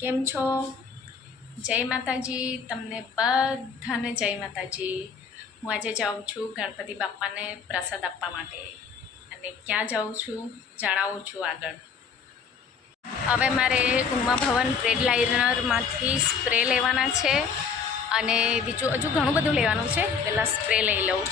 કેમ છો? જય માતાજી, તમને બધાને જય માતાજી। હું આજે જાઉં છું ગણપતિ બાપ્પાને પ્રસાદ આપવા માટે અને ક્યાં જાઉં છું જણાવું છું આગળ। હવે મારે ઉમા ભવન ટ્રેડ લાઇનરમાંથી સ્પ્રે લેવાના છે અને બીજું હજુ ઘણું બધું લેવાનું છે। પહેલાં સ્પ્રે લઈ લઉં।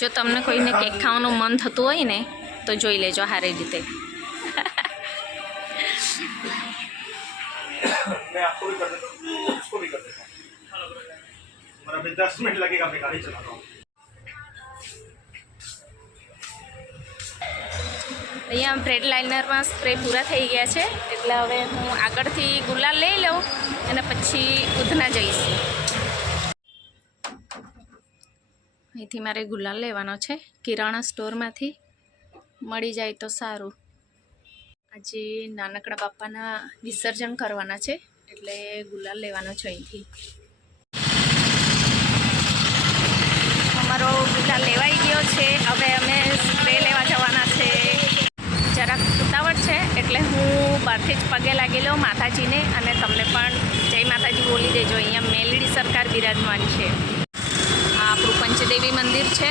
જો તમને કોઈને કેક ખાવાનું મન થતું હોય ને તો જોઈ લેજો સારી રીતે। मैं आपको भी कर देता हूँ, उसको भी कर देता हूँ। हमारा भी 10 मिनट लगेगा, मैं गाड़ी चलाता हूँ। અહીંયા ટ્રેડ લાઇનરમાં સ્પ્રે પૂરા થઈ ગયા છે એટલે હવે હું આગળથી ગુલાલ લઈ લઉં અને પછી ઉધના જઈશ। અહીંથી મારે ગુલાલ લેવાનો છે કિરાણા સ્ટોરમાંથી, મળી જાય તો સારું। આજે નાનકડા બાપાના વિસર્જન કરવાના છે એટલે ગુલાલ લેવાનો છે અહીંથી। અમારો ગુલાલ લેવાઈ ગયો છે, હવે અમે સ્પ્રે લેવા જવાના છે। જરાક ઉતાવળ છે એટલે હું બહારથી જ પગે લાગી લઉં માતાજીને અને તમને પણ જય માતાજી બોલી દેજો। અહીંયા મેલડી સરકાર બિરાજમાન છે। આ આપણું પંચદેવી મંદિર છે,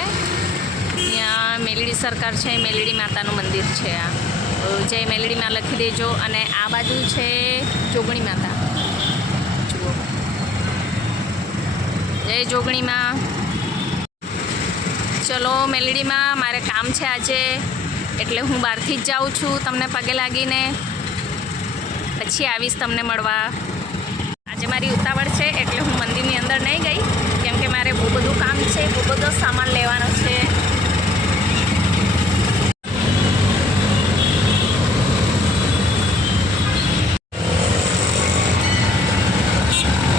અહીંયા મેલડી સરકાર છે, મેલડી માતાનું મંદિર છે। આ જય મેલડીમાં લખી દેજો। અને આ બાજુ છે જોગણી માતા, જુઓ જય જોગણીમાં। ચલો મેલડીમાં મારે કામ છે આજે એટલે હું બહારથી જ જાઉં છું તમને પગે લાગીને, પછી આવીશ તમને મળવા। આજે મારી ઉતાવળ છે એટલે હું મંદિરની અંદર નહીં ગઈ કેમ કે મારે બહુ બધું કામ છે, બહુ બધો સામાન લેવાનો છે।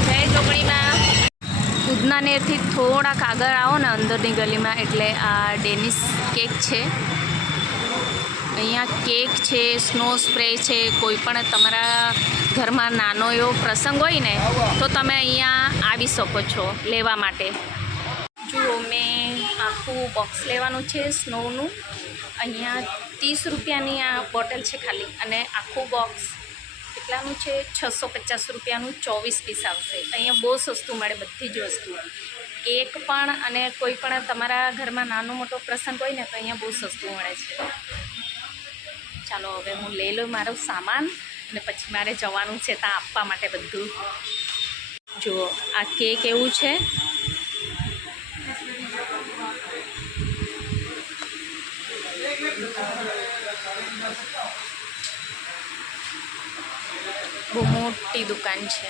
જય જોગણીમાં। ઉધના નેરથી થોડાક આગળ આવો ને અંદરની ગલીમાં એટલે આ ડેનિશ કેક છે। અહીંયા કેક છે, સ્નો સ્પ્રે છે, કોઈ પણ તમારા ઘરમાં નાનો એવો પ્રસંગ હોય ને તો તમે અહીંયા આવી શકો છો લેવા માટે। જુઓ મેં આખું બોક્સ લેવાનું છે સ્નોનું, અહીંયા 30 રૂપિયાની આ બોટલ છે ખાલી અને આખું બોક્સ કેટલાનું છે 650 રૂપિયાનું 24 પીસ આવશે। અહીંયા બહુ સસ્તું મળે બધી જ વસ્તુ, કેક પણ અને કોઈ પણ તમારા ઘરમાં નાનો મોટો પ્રસંગ હોય ને તો અહીંયા બહુ સસ્તું મળે છે। ચાલો હવે હું લઈ લઉં મારું સામાન અને પછી મારે જવાનું છે ત્યાં આપવા માટે બધું। જુઓ આ કેક એવું છે, બહુ મોટી દુકાન છે।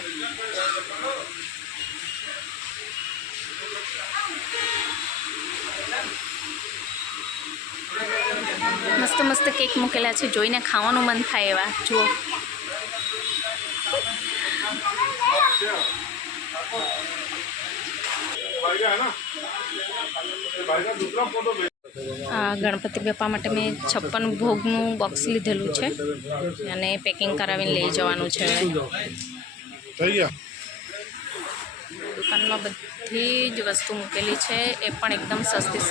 મસ્ત મસ્ત કેક મૂકેલા છે, જોઈને ખાવાનું મન થાય એવા। જુઓ આ ગણપતિ બાપા માટે મેં 56 ભોગનું બોક્સ લીધેલું છે અને પેકિંગ કરાવીને લઈ જવાનું છે। દુકાનમાં બધી જ વસ્તુ મૂકેલી છે, એ પણ એકદમ સસ્તી।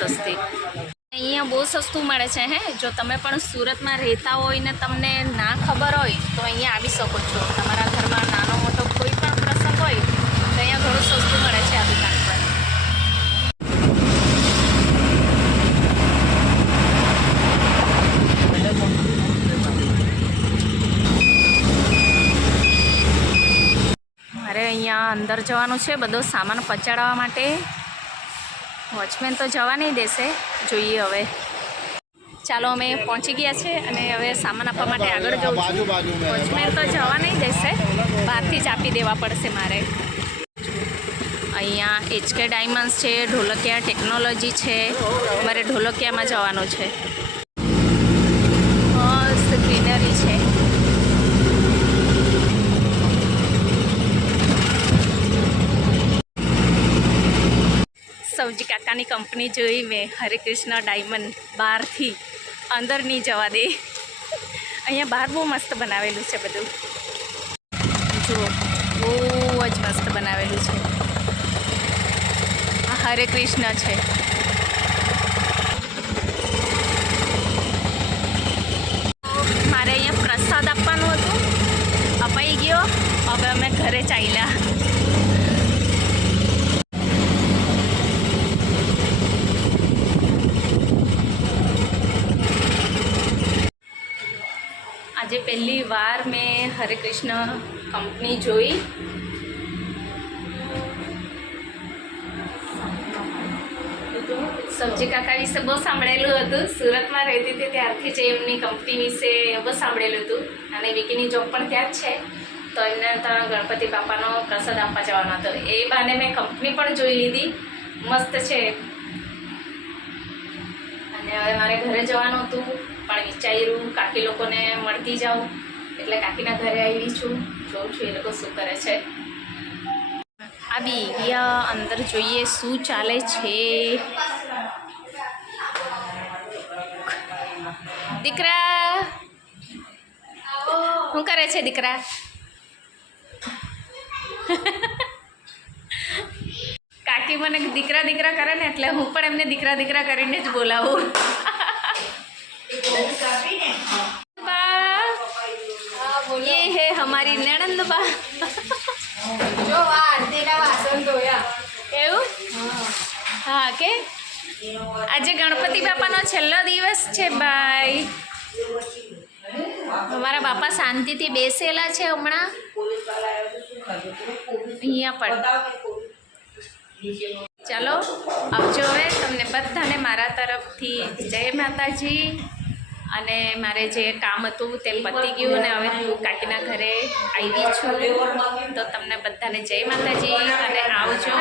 અહીંયા બહુ સસ્તું મળે છે। જો તમે પણ સુરતમાં રહેતા હોય ને તમને ના ખબર હોય તો અહીંયા આવી શકો છો। તમારા ઘરમાં નાનો મોટો કોઈ પણ પ્રસંગ હોય તો અહીંયા ઘણું સસ્તું મળે છે આ દુકાન પર। મારે અહીંયા અંદર જવાનું છે બધો સામાન પહોંચાડવા માટે। વોચમેન તો જવા નહીં દેશે, જોઈએ હવે। ચાલો અમે પહોંચી ગયા છે અને હવે સામાન આપવા માટે આગળ જઉં છું। વોચમેન તો જવા નહીં દેશે, બહારથી જ આપી દેવા પડશે મારે। અહીંયા HK ડાયમંડ્સ છે, ઢોલકિયા ટેકનોલોજી છે, મારે ઢોલકિયામાં જવાનું છે। મસ્ત ગ્રીનરી છે। સૌજી કાકાની કંપની જોઈ મેં, હરે કૃષ્ણ ડાયમંડ, બહારથી અંદર નહીં જવા દે। અહીંયા બહાર બહુ મસ્ત બનાવેલું છે બધું। જુઓ બહુ જ મસ્ત બનાવેલું છે. આ હરે કૃષ્ણ છે. મારે અહીંયા પ્રસાદ આપવાનું હતું, અપાઈ ગયો. હવે અમે ઘરે ચાલ્યા. આજે પહેલી વાર મેં હરે કૃષ્ણ કંપની જોઈ. સબ્જી કાકા વિશે બહુ સાંભળેલું હતું. સુરતમાં રહેતી હતી ત્યારથી જ એમની કંપની વિશે બહુ સાંભળેલું હતું અને વિકીની જોબ પણ ત્યાં જ છે. તો એમને ત્યાં ગણપતિ બાપાનો પ્રસાદ આપવા જવાનો હતો. એ બહાને મેં કંપની પણ જોઈ લીધી. મસ્ત છે. અને હવે મારે ઘરે જવાનું હતું પણ વિચાર્યું કાકી લોકોને મળતી જાઉં એટલે કાકીના ઘરે આવી છું. જોઉં છું એ લોકો શું કરે છે. આવી ગયા અંદર જોઈએ શું ચાલે છે. દીકરા શું કરે છે દીકરા? કાકી મને દીકરા દીકરા કરે ને એટલે હું પણ એમને દીકરા દીકરા કરીને જ બોલાવું. ये है हमारी नणंद बा. જો આ તેના વાસણ ધોયા. એવું? હા કે આજે ગણપતિ બાપાનો છેલ્લો દિવસ છે ભાઈ. અમારા બાપા શાંતિથી બેસેલા છે હમણાં અહીંયા પણ. ચાલો આવજો. હવે તમને બધાને મારા તરફથી જય માતાજી. અને મારે જે કામ હતું તે પતી ગયું ને હવે હું કાકીના ઘરે આવી છું. તો તમને બધાને જય માતાજી અને આવજો.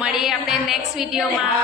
મળીએ આપણે નેક્સ્ટ વિડીયોમાં.